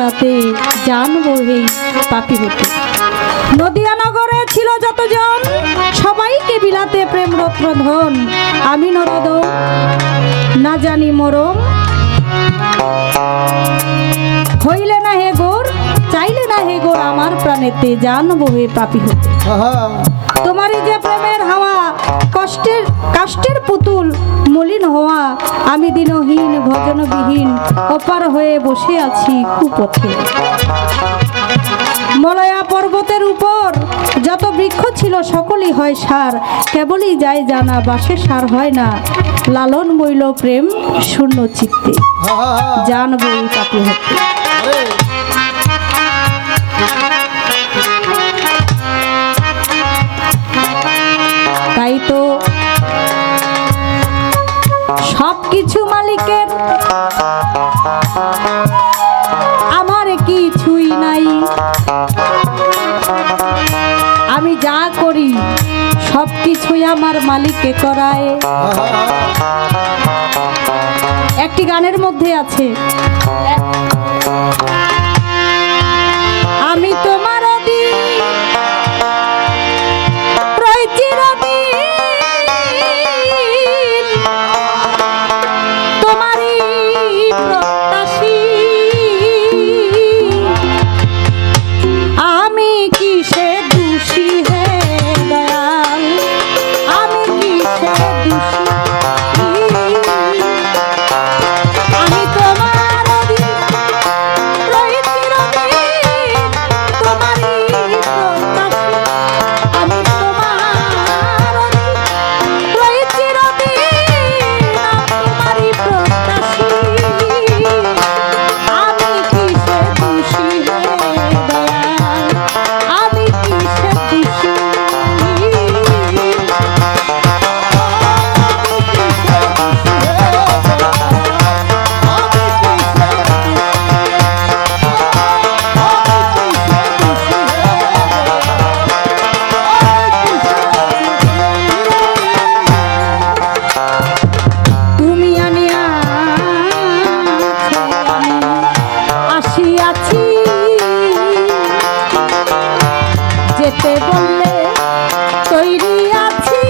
রাতে জানবো এই পাপি হতে। নদিয়া নগরে ছিল যতজন, সবাইকে বিলাতে প্রেম রত্ন ধন। আমি নরদ না জানি মরম, হইলে না হে গোর, চাইলে না হে গোর আমার প্রাণেতে জানবো হে পাপি হতে। তোমারই যে প্রেমের হাওয়া, কষ্টের কাষ্টের পুতুল মলিন হওয়া, আমি দিনহীন ভজনবিহীন অপার হয়ে বসে আছি কুপথে। মলয়া পর্বতের উপর যত বৃক্ষ ছিল সকলই হয় সার, কেবলই যায় জানা বাসে সার হয় না। লালন বইল প্রেম শূন্য চিত্তে, জানবো এই পাপি হতে। তাই তো সব কিছু মালিকের, আমার কিছুই নাই। আমি যা করি সব কিছুই আমার মালিককে করায়। একটি গানের মধ্যে আছে, আমি তোমার অধীন রই চিরদিন, তোমারই প্রত্যাশী। আমি কিসে দোষী হে দয়াল, আমি কিসে দোষী। আমি তোমার অধীন রই চিরদিন, তোমারই প্রত্যাশী। আমি তোমার অধীন রই চিরদিন, তোমারই প্রত্যাশী। আমি কিসে দোষী হে দয়াল, আমি কিসে দোষী। তুমি আনিয়া আমি আসিয়াছি, যেতে বললে তৈরি আছি।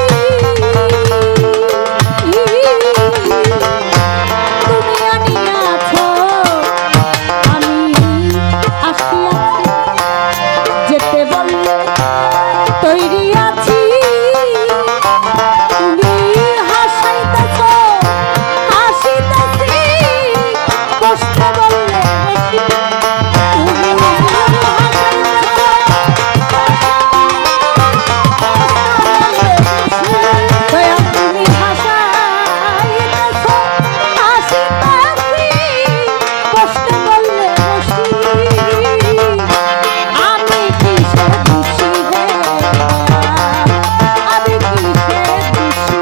তুমি আনিয়াছ আমি আসিয়াছি, যেতে বললে তৈরি আছি। তুমি হাসাইতেছ হাসিতেছি, বসতে বললে বসি। তুমি দয়া তুমি হাসাইতেছ হাসিতেছি, বসতে বললে বসি। আমি কিসে দোষী হে দয়াল, আমি কিসে দোষী।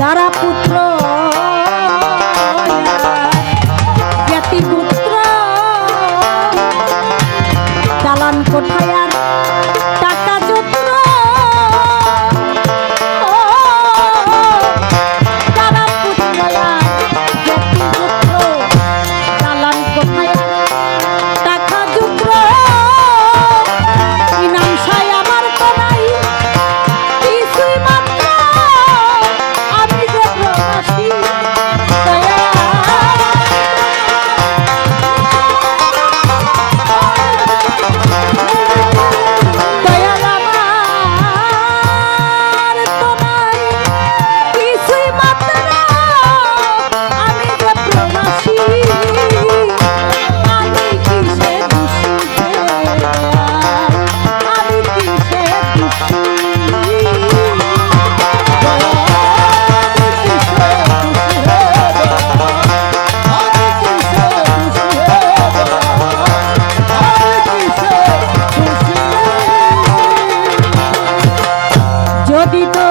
তারা পুত্র জ্ঞাতি পুত্র, চালান কোঠায় আর টাকা যত্র। তারা পুত্র জ্ঞাতি পুত্র, চালান কোঠায় আর টাকা যত্র। ইনাম সাই আমার তো নাই কিছুই মাত্র, আমি যে প্রবাসী দয়াল আমার তো নাই কিছুই মাত্র, আমি যে প্রবাসী। আমি কিসে দোষী হে দয়াল, আমি কিসে দোষী। যদি তো